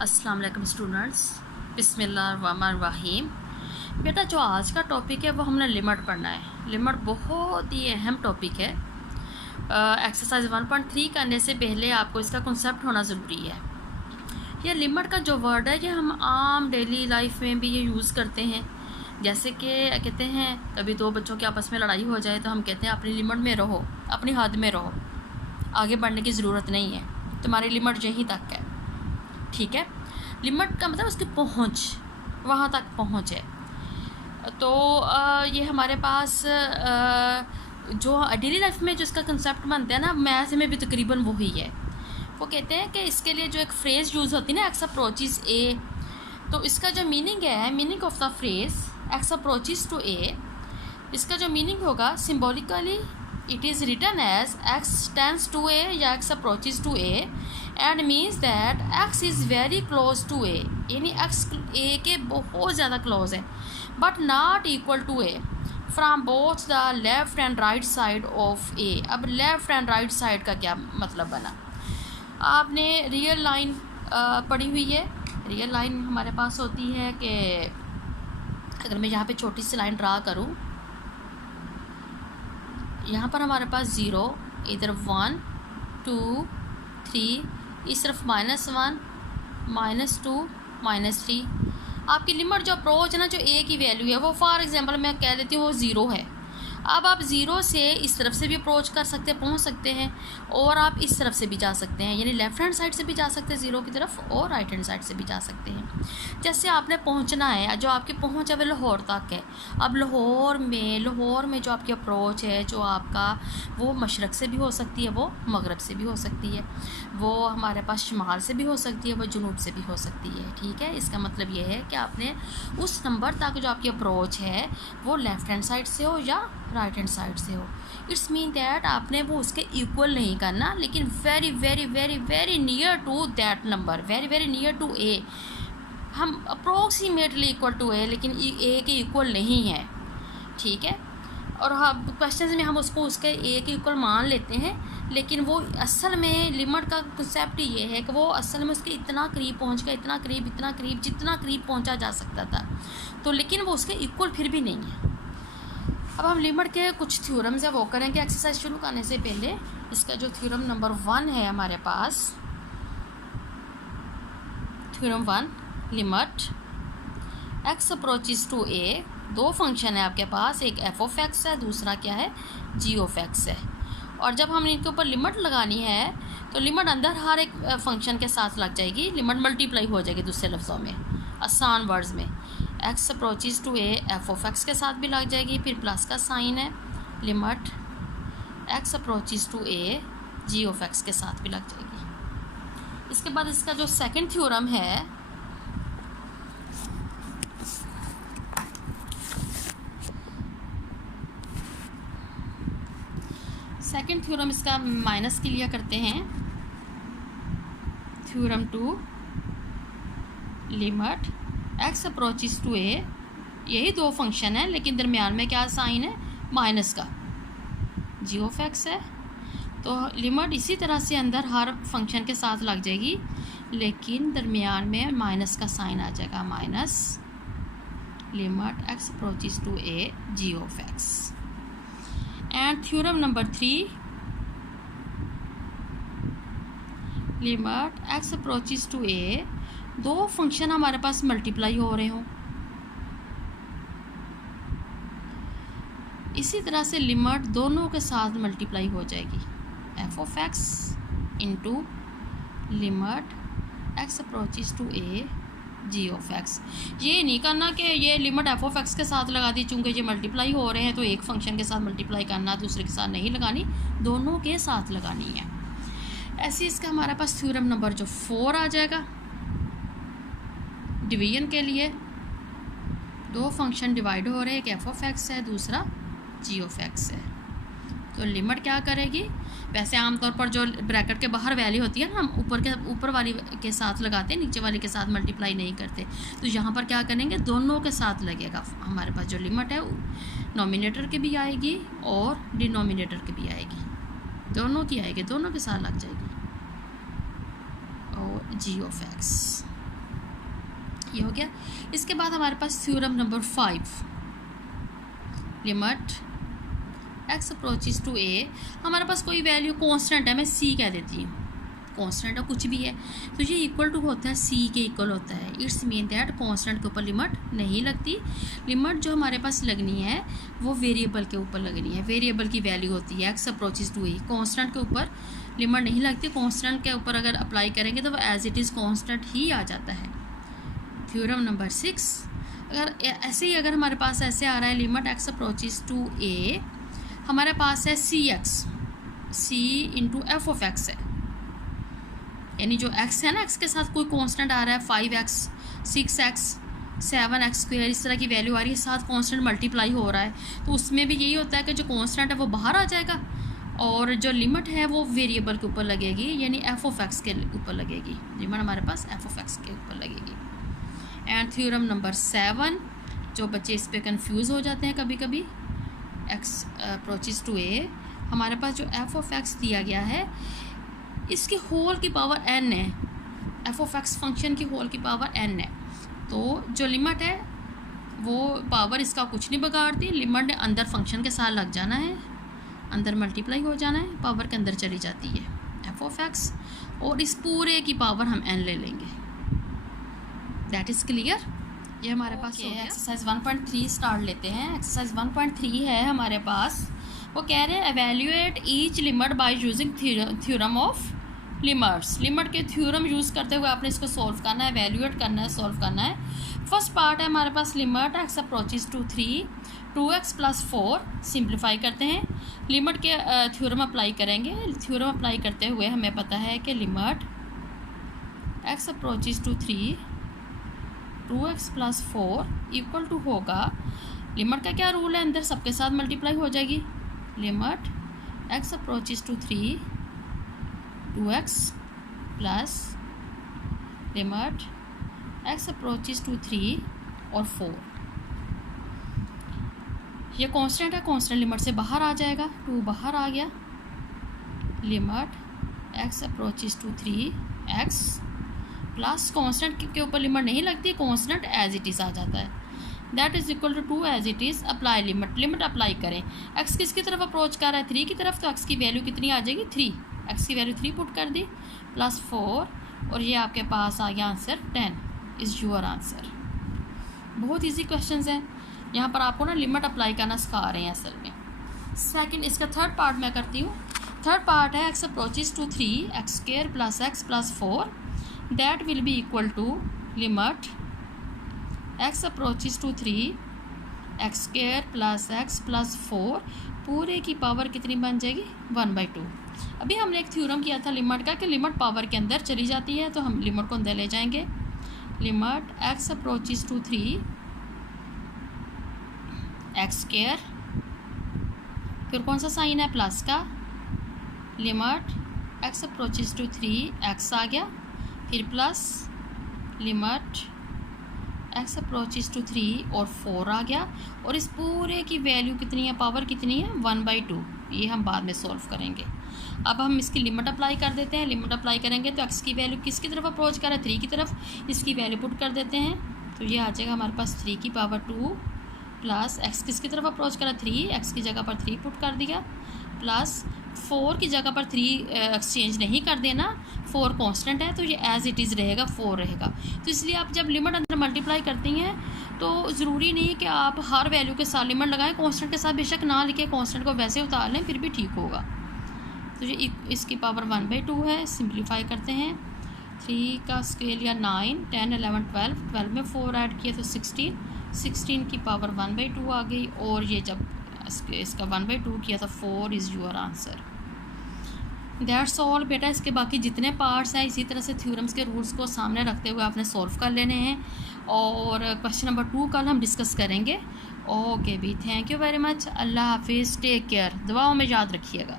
अस्सलाम वालेकुम स्टूडेंट्स, बिस्मिल्लाहिर्रहमानिर्रहीम। बेटा, जो आज का टॉपिक है वो हमने लिमिट पढ़ना है। लिमिट बहुत ही अहम टॉपिक है। एक्सरसाइज 1.3 करने से पहले आपको इसका कॉन्सेप्ट होना ज़रूरी है। ये लिमिट का जो वर्ड है ये हम आम डेली लाइफ में भी ये यूज़ करते हैं। जैसे कि कहते हैं कभी दो बच्चों की आपस में लड़ाई हो जाए तो हम कहते हैं अपनी लिमिट में रहो, अपनी हद में रहो, आगे बढ़ने की ज़रूरत नहीं है, तुम्हारी लिमिट यहीं तक है। ठीक है, लिमिट का मतलब उसकी पहुंच, वहाँ तक पहुंच है। तो ये हमारे पास जो डेली लाइफ में जो इसका कंसेप्ट बनता है ना, मैथ में भी तकरीबन वही है। वो कहते हैं कि इसके लिए जो एक फ्रेज़ यूज़ होती है ना, एक्स अप्रोचेस ए, तो इसका जो मीनिंग है, meaning of the phrase x approaches to a, इसका जो मीनिंग होगा symbolically it is written as x tends to a या x approaches to a and means that x is very close to a, यानी x a के बहुत ज़्यादा close है, but not equal to a from both the left and right side of a। अब left and right side का क्या मतलब बना? आपने रियल लाइन पढ़ी हुई है। रियल लाइन हमारे पास होती है कि अगर मैं यहाँ पे छोटी सी लाइन ड्रा करूँ, यहाँ पर हमारे पास 0, इधर 1 2 3, इस तरफ -1 -2 -3। आपकी लिमिट जो अप्रोच है ना, जो ए की वैल्यू है वो फॉर एग्जांपल मैं कह देती हूँ वो 0 है। अब आप 0 से इस तरफ से भी अप्रोच कर सकते हैं, पहुँच सकते हैं, और आप इस तरफ से भी जा सकते हैं, यानी लेफ़्ट हैंड साइड से भी जा सकते हैं 0 की तरफ, और राइट हैंड साइड से भी जा सकते हैं। जैसे आपने पहुंचना है, जो आपकी पहुंच है वो लाहौर तक है। अब लाहौर में जो आपकी अप्रोच है, जो आपका वो मशरक़ से भी हो सकती है, वो मगरब से भी हो सकती है, वो हमारे पास शुमाल से भी हो सकती है, वो जुनूब से भी हो सकती है। ठीक है, इसका मतलब ये है कि आपने उस नंबर तक जो आपकी अप्रोच है वो लेफ़्ट हैंड साइड से हो या राइट हैंड साइड से हो। इट्स मीन दैट आपने वो उसके इक्वल नहीं करना, लेकिन very very very very near to that number, very very near to a. हम अप्रोक्सीमेटली इक्वल टू ए, लेकिन ए के इक्वल नहीं है। ठीक है, और हम क्वेश्चन में हम उसको उसके ए के इक्वल मान लेते हैं, लेकिन वो असल में लिमिट का कंसेप्ट ये है कि वो असल में उसके इतना करीब पहुंच गया, इतना करीब, जितना करीब पहुंचा जा सकता था, तो लेकिन वो उसके इक्वल फिर भी नहीं है। अब हम लिमिट के कुछ थ्योरम्स है वो करेंगे एक्सरसाइज शुरू करने से पहले। इसका जो थ्योरम नंबर 1 है हमारे पास, theorem 1, limit x approaches to a। दो फंक्शन है आपके पास, एक f(x) है, दूसरा क्या है, g(x) है। और जब हमने इनके ऊपर लिमिट लगानी है तो लिमिट अंदर हर एक फंक्शन के साथ लग जाएगी, लिमिट मल्टीप्लाई हो जाएगी। दूसरे लफ्ज़ों में, आसान वर्ड्स में, x approaches to a f(x) के साथ भी लग जाएगी, फिर प्लस का साइन है, limit x approaches to a g(x) के साथ भी लग जाएगी। इसके बाद इसका जो सेकंड थ्योरम है, सेकंड थ्योरम इसका माइनस के लिए करते हैं। Theorem 2, limit x approaches to a, यही दो फंक्शन है लेकिन दरमियान में क्या साइन है, माइनस का, g(x) है। तो लिमिट इसी तरह से अंदर हर फंक्शन के साथ लग जाएगी, लेकिन दरमियान में माइनस का साइन आ जाएगा, minus limit x approaches to a g(x). And theorem number 3, limit x approaches to a, दो फंक्शन हमारे पास मल्टीप्लाई हो रहे हों, इसी तरह से लिमिट दोनों के साथ मल्टीप्लाई हो जाएगी, f(x) into limit x approaches to a g(x). ये नहीं करना कि ये लिमिट f(x) के साथ लगा दी, चूँकि ये मल्टीप्लाई हो रहे हैं तो एक फंक्शन के साथ मल्टीप्लाई करना, दूसरे के साथ नहीं लगानी, दोनों के साथ लगानी है। ऐसे इसका हमारे पास थ्योरम नंबर जो 4 आ जाएगा। डिवीजन के लिए दो फंक्शन डिवाइड हो रहे हैं, एक f(x) है, दूसरा g(x) है। तो लिमिट क्या करेगी, वैसे आमतौर पर जो ब्रैकेट के बाहर वैल्यू होती है ना, हम ऊपर वाली के साथ लगाते हैं, नीचे वाली के साथ मल्टीप्लाई नहीं करते। तो यहाँ पर क्या करेंगे, दोनों के साथ लगेगा। हमारे पास जो लिमिट है नॉमिनेटर की भी आएगी और डिनोमिनेटर की भी आएगी, दोनों की आएगी, दोनों के साथ लग जाएगी, और g(x). ये हो गया। इसके बाद हमारे पास theorem number 5, limit x approaches to a। हमारे पास कोई वैल्यू कांस्टेंट है, मैं c कह देती हूँ, कांस्टेंट है कुछ भी है, तो ये इक्वल टू होता है c के इक्वल होता है। इट्स मीन दैट कांस्टेंट के ऊपर लिमिट नहीं लगती। लिमिट जो हमारे पास लगनी है वो वेरिएबल के ऊपर लगनी है, वेरिएबल की वैल्यू होती है x approaches to a। Constant के ऊपर लिमिट नहीं लगती। कांस्टेंट के ऊपर अगर अप्लाई करेंगे तो वो एज इट इज़ कांस्टेंट ही आ जाता है। थ्योरम नंबर 6, अगर ऐसे ही अगर हमारे पास ऐसे आ रहा है limit x approaches to a, हमारे पास है c into f of x है, यानी जो x है ना, x के साथ कोई कांस्टेंट आ रहा है 5x 6x 7x², इस तरह की वैल्यू आ रही है, साथ कांस्टेंट मल्टीप्लाई हो रहा है, तो उसमें भी यही होता है कि जो कांस्टेंट है वो बाहर आ जाएगा और जो लिमिट है वो वेरिएबल के ऊपर लगेगी, यानी एफ ऑफ एक्स के ऊपर लगेगी। लिमिट हमारे पास एफ ऑफ एक्स के ऊपर लगेगी। एंड थ्योरम नंबर 7, जो बच्चे इस पर कन्फ्यूज़ हो जाते हैं कभी कभी, x अप्रोचेज टू a, हमारे पास जो एफ ऑफ एक्स दिया गया है इसकी होल की पावर n है, एफ ऑफ एक्स फंक्शन की होल की पावर n है, तो जो लिमिट है वो पावर इसका कुछ नहीं बिगाड़ती। लिमिट ने अंदर फंक्शन के साथ लग जाना है, अंदर मल्टीप्लाई हो जाना है, पावर के अंदर चली जाती है एफ ऑफ एक्स, और इस पूरे की पावर हम n ले लेंगे। That is clear. ये हमारे पास एक्सरसाइज 1.3 स्टार्ट लेते हैं। एक्सरसाइज 1.3 है हमारे पास, वो कह रहे हैं evaluate each limit by using theorem of limits. Limit के थ्योरम यूज़ करते हुए आपने इसको सॉल्व करना है, एवेल्यूएट करना है, सॉल्व करना है। फर्स्ट पार्ट है हमारे पास limit x approaches to 3 2x + 4। Simplify करते हैं, लिमिट के थ्योरम अप्लाई करेंगे। थ्योरम अप्लाई करते हुए हमें पता है कि limit x approaches to 3 2x + 4 equal to होगा, लिमिट का क्या रूल है, अंदर सबके साथ मल्टीप्लाई हो जाएगी। Limit x approaches to 3 2x plus limit x approaches to 3 और 4। ये कांस्टेंट है, कांस्टेंट लिमिट से बाहर आ जाएगा, 2 बाहर आ गया। Limit x approaches to 3x plus constant के ऊपर लिमिट नहीं लगती, कांस्टेंट एज इट इज़ आ जाता है। That is equal to 2 as it is. Apply limit, limit apply करें। x किसकी तरफ अप्रोच कर रहा है, 3 की तरफ, तो x की वैल्यू कितनी आ जाएगी 3, x की वैल्यू 3 पुट कर दी प्लस 4, और ये आपके पास आ गया आंसर 10 इज़ योर आंसर। बहुत ईजी क्वेश्चंस हैं, यहाँ पर आपको ना लिमिट अप्लाई करना सिखा रहे हैं असल में। सेकंड, इसका थर्ड पार्ट मैं करती हूँ। थर्ड पार्ट है x approaches to 3x² + x + 4 that will be equal to limit x approaches to 3x² + x + 4 पूरे की पावर कितनी बन जाएगी 1/2। अभी हमने एक थ्योरम किया था लिमिट का कि लिमिट पावर के अंदर चली जाती है, तो हम लिमिट को अंदर ले जाएंगे। Limit x approaches to 3x², फिर कौन सा साइन है प्लस का, limit x approaches to 3x आ गया, फिर plus limit x approaches to 3 और 4 आ गया, और इस पूरे की वैल्यू कितनी है, पावर कितनी है 1/2। ये हम बाद में सॉल्व करेंगे। अब हम इसकी लिमिट अप्लाई कर देते हैं। लिमिट अप्लाई करेंगे तो x की वैल्यू किसकी तरफ अप्रोच कर रहा है, 3 की तरफ, इसकी वैल्यू पुट कर देते हैं, तो ये आ जाएगा हमारे पास 3 की पावर 2 प्लस x किसकी तरफ अप्रोच करा 3, x की जगह पर 3 पुट कर दिया, प्लस 4 की जगह पर 3 एक्सचेंज नहीं कर देना, 4 कांस्टेंट है तो ये एज इट इज़ रहेगा, 4 रहेगा। तो इसलिए आप जब लिमिट अंदर मल्टीप्लाई करती हैं तो ज़रूरी नहीं कि आप हर वैल्यू के साथ लिमिट लगाएं, कांस्टेंट के साथ बेशक ना लिखे, कांस्टेंट को वैसे उतार लें फिर भी ठीक होगा। तो ये इसकी पावर 1/2 है। सिंप्लीफाई करते हैं, 3 का स्केल या 9 10 11 12, 12 में 4 ऐड किए तो 16, 16 की पावर 1/2 आ गई, और ये जब इसका 1/2 किया तो 4 is your answer. That's all बेटा। इसके बाकी जितने पार्ट्स हैं इसी तरह से थ्योरम्स के रूल्स को सामने रखते हुए आपने सॉल्व कर लेने हैं, और क्वेश्चन नंबर 2 कल हम डिस्कस करेंगे। ओके भी, थैंक यू वेरी मच। अल्लाह हाफिज़, टेक केयर, दुआओं में याद रखिएगा।